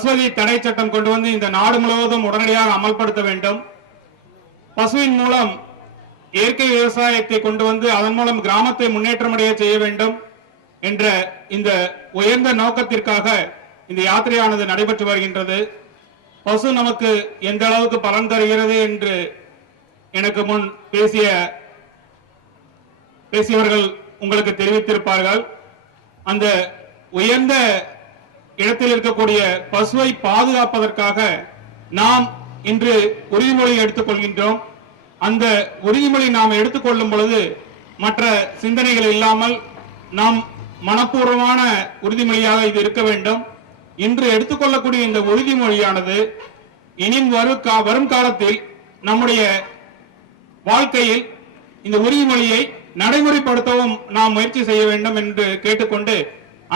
பசுவதை தடை சட்டம் கொண்டு வந்து இந்த நாடு முழுவதும் உடனடியாக அமல்படுத்த வேண்டும். பசுவின் மூலம் இயற்கை விவசாயத்தை கொண்டு வந்து அதன் மூலம் கிராமத்தை முன்னேற்றமடைய செய்ய வேண்டும் என்ற இந்த உயர்ந்த நோக்கத்திற்காக இந்த யாத்திரையானது நடைபெற்று வருகின்றது. பசு நமக்கு எந்த அளவுக்கு பலன் தருகிறது என்று எனக்கு முன் பேசியவர்கள் உங்களுக்கு தெரிவித்திருப்பார்கள். அந்த உயர்ந்த இடத்தில் இருக்கக்கூடிய பசுவை பாதுகாப்பதற்காக நாம் இன்று உறுதிமொழி எடுத்துக் கொள்கின்றோம். அந்த உறுதிமொழி நாம் எடுத்துக்கொள்ளும் பொழுது மற்ற சிந்தனைகள் இல்லாமல் நாம் மனப்பூர்வமான உறுதிமொழியாக இது இருக்க வேண்டும். இன்று எடுத்துக்கொள்ளக்கூடிய இந்த உறுதிமொழியானது இனி வரும் காலத்தில் நம்முடைய வாழ்க்கையில் இந்த உறுதிமொழியை நடைமுறைப்படுத்தவும் நாம் முயற்சி செய்ய வேண்டும் என்று கேட்டுக்கொண்டு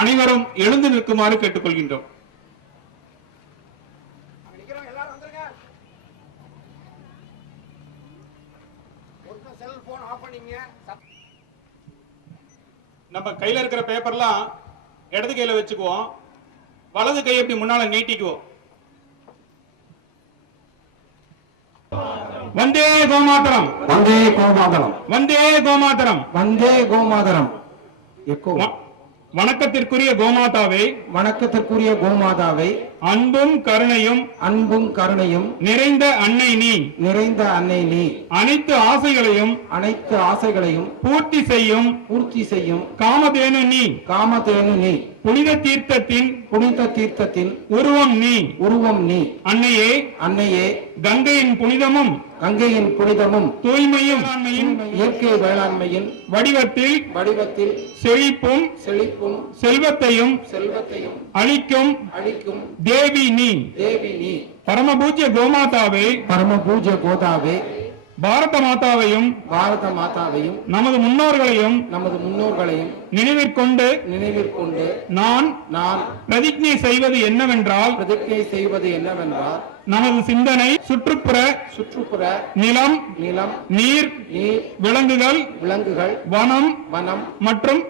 அனைவரும் எழுந்து நிற்குமாறு கேட்டுக்கொள்கின்றோம். நம்ம கையில இருக்கிற பேப்பர்லாம் இடது கையில வச்சுக்குவோம், வலது கையை இப்படி முன்னால நீட்டிக்குவோம். வந்தே கோமாதரம், வந்தே கோமாதரம், வந்தே கோமாதரம், வந்தே கோமாதரம். வணக்கத்திற்குரிய கோமாதாவே, வணக்கத்திற்குரிய கோமாதாவை, அன்பும் கருணையும் அன்பும் கருணையும் நிறைந்த அன்னை நீ, நிறைந்த அன்னை நீ, அனைத்து ஆசைகளையும் பூர்த்தி செய்யும் காமதேனு நீ, காமதேனு நீ, புனித தீர்த்தத்தின் உருவம் நீ. அன்னையே கங்கையின் புனிதமும் தூய்மையும் இயற்கை வேளாண்மையின் வடிவத்தில் செழிப்பும் செல்வத்தையும் அளிக்கும் தேவி நீ. பரமபூஜ்ய கோமாதாவே, பாரத மாதாவையும் நமது முன்னோர்களையும் நினைவிற்கொண்டு நான் பிரதிஜ்ஞை செய்வது என்னவென்றால் நமது சிந்தனை சுற்றுப்புற நிலம், நீர், விலங்குகள், வனம் மற்றும்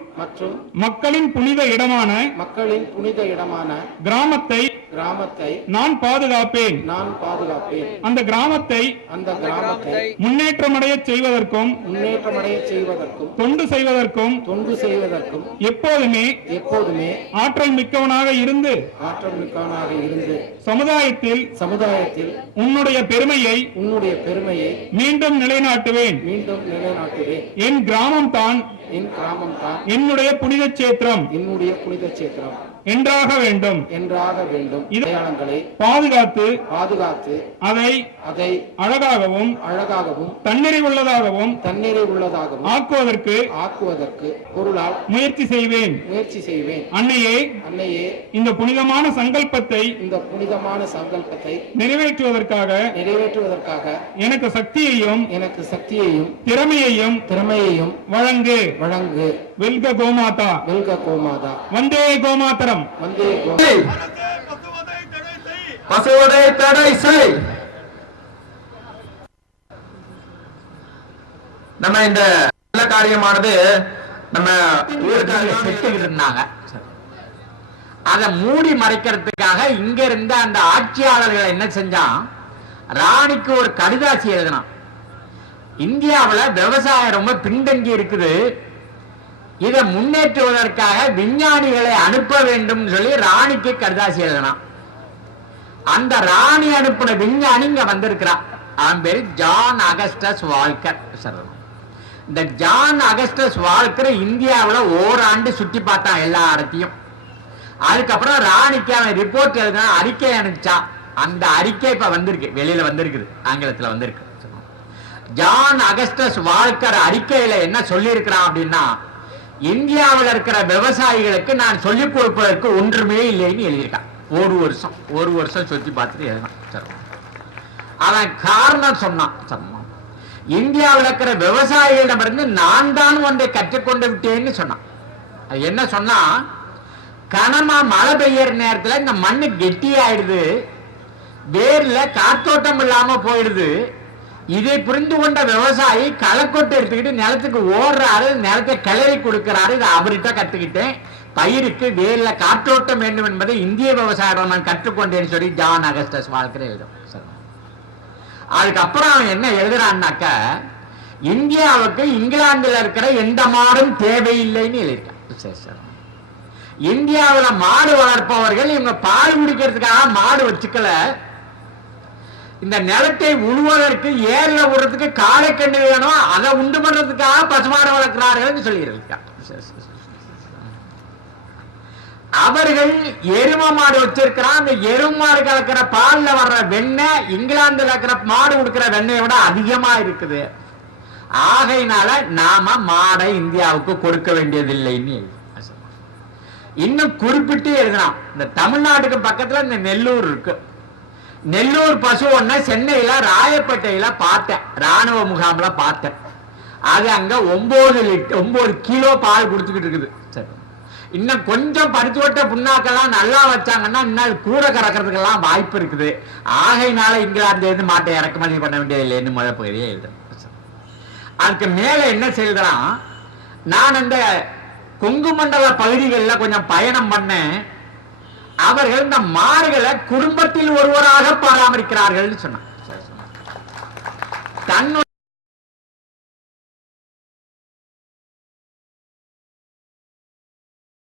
மக்களின் புனித இடமான கிராமத்தை நான் பாதுகாப்பேன். அந்த கிராமத்தை முன்னேற்றமடைய செய்வதற்கும் தொண்டு செய்வதற்கும் எப்போதுமே ஆற்றல் மிக்கவனாக இருந்து சமுதாயத்தில் உன்னுடைய பெருமையை மீண்டும் நிலைநாட்டுவேன். என் கிராமம் தான் என்னுடைய புனித சேத்திரம் என்றாக வேண்டும். பாதுகாத்து அதை அழகாகவும் தன்னிறைவுள்ளதாகவும் ஆக்குவதற்கு முயற்சி செய்வேன். அன்னையே, இந்த புனிதமான சங்கல்பத்தை நிறைவேற்றுவதற்காக எனக்கு சக்தியையும் திறமையையும் வழங்கு. வெல்க கோமாதா, வந்தே கோமாதரம், பசுவதை தடை செய். நம்ம இந்த நல்ல காரியமானது நம்ம இருந்தாங்க, அதை மூடி மறைக்கிறதுக்காக இங்க இருந்த அந்த ஆட்சியாளர்கள் என்ன செஞ்சான், ராணிக்கு ஒரு கடிதாசி எழுதினான். இந்தியாவில் விவசாயம் ரொம்ப பின்தங்கி இருக்குது, இதை முன்னேற்றுவதற்காக விஞ்ஞானிகளை அனுப்ப வேண்டும் சொல்லி ராணிக்கு கடிதாசி எழுதினான். அந்த ராணி அனுப்பின விஞ்ஞானி இங்க வந்திருக்கிறான். அவன் பேரு ஜான் அகஸ்டஸ் வால்கர். இந்த ஜான் அகஸ்டஸ் வால்கர் இந்தியாவில் ஓராண்டு சுற்றி பார்த்தான் எல்லா இடத்தையும். அதுக்கப்புறம் ராணிக்கு அவன் ரிப்போர்ட் எழுதினா, அறிக்கை அனுப்பிச்சான். அந்த அறிக்கை இப்ப வந்திருக்கு, வெளியில வந்திருக்குது, ஆங்கிலத்தில் வந்திருக்கு. ஜான் அகஸ்டஸ் வால்கர் அறிக்கையில என்ன சொல்லி இருக்கிறான் அப்படின்னா, இந்தியாவில் இருக்கிற விவசாயிகளுக்கு நான் சொல்லிக் கொடுப்பதற்கு ஒன்றுமே இல்லைன்னு எழுதியிருக்கான். ஒரு வருஷம் சுற்றி பார்த்துட்டு எழுதினான். அவன் காரணம் சொன்னான், இந்தியாவில் இருக்கிற விவசாயிகளிடமிருந்து நான் தான் ஒன்றை கற்றுக்கொண்டு விட்டேன்னு சொன்னான். அது என்ன சொன்னா, கனமா மழை பெய்யற நேரத்தில் இந்த மண்ணு கெட்டியாயிடுது, வேர்ல காத்தோட்டம் இல்லாம போயிடுது. இதை புரிந்து கொண்ட விவசாயி களக்கொட்டை எடுத்துக்கிட்டு நிலத்துக்கு ஓடுறாரு, நிலத்தை கிளறி கொடுக்கிறாரு. இதை அவர்கிட்ட கத்துக்கிட்டேன். பயிருக்கு வேர்ல காற்றோட்டம் வேண்டும் என்பதை இந்திய விவசாயம் நான் கற்றுக்கொண்டேன்னு சொல்லி ஜான் அகஸ்டஸ் வாழ்க்கை எழுதும். அதுக்கப்புறம் அவன் என்ன எழுதுறான்னாக்க, இந்தியாவுக்கு இங்கிலாந்துல இருக்கிற எந்த மாடும் தேவையில்லைன்னு எழுதியிருக்கான். இந்தியாவுல மாடு வளர்ப்பவர்கள் இவங்க பால் குடிக்கிறதுக்காக மாடு வச்சுக்கல, இந்த நிலத்தை உழுவதற்கு ஏர்ல விடுறதுக்கு காளைக்கண்ணு வேணும், அதை உண்டு பண்றதுக்காக பசுமாடு வளர்க்கிறார்கள் சொல்லியிருக்கான். அவர்கள் எரும மாடு வச்சிருக்கிறான். அந்த எரும மாடு கலக்கிற பால்ல வர்ற வெண்ணெய் இங்கிலாந்துல இருக்கிற மாடு கொடுக்கிற வெண்ணெயை விட அதிகமா இருக்குது. ஆகையினால நாம மாடை இந்தியாவுக்கு கொடுக்க வேண்டியதில்லைன்னு இன்னும் குறிப்பிட்டு எழுதினான். இந்த தமிழ்நாட்டுக்கு பக்கத்துல இந்த நெல்லூர் இருக்கு. நெல்லூர் பசு ஒண்ணு சென்னையில ராயப்பேட்டையில பார்த்தேன், ராணுவ முகாம்ல பார்த்தேன். அது அங்க 9 கிலோ பால் குடிச்சுக்கிட்டு இருக்குது. சரி, இன்னும் கொஞ்சம் பறிச்சு விட்ட புண்ணாக்கெல்லாம் நல்லா வச்சாங்கன்னா இன்னும் கூட கறக்கிறதுக்கெல்லாம் வாய்ப்பு இருக்குது. ஆகையினால இங்கிலாந்து இருந்து மாட்டை இறக்குமதி பண்ண வேண்டியதில்லைன்னு முதல் பகுதியே எழுதுறேன். அதுக்கு மேல என்ன செய்யறான், நான் அந்த கொங்கு மண்டல பகுதிகளில் கொஞ்சம் பயணம் பண்ணேன். அவர்கள் இந்த மாடுகளை குடும்பத்தில் ஒருவராக பராமரிக்கிறார்கள் சொன்னான்.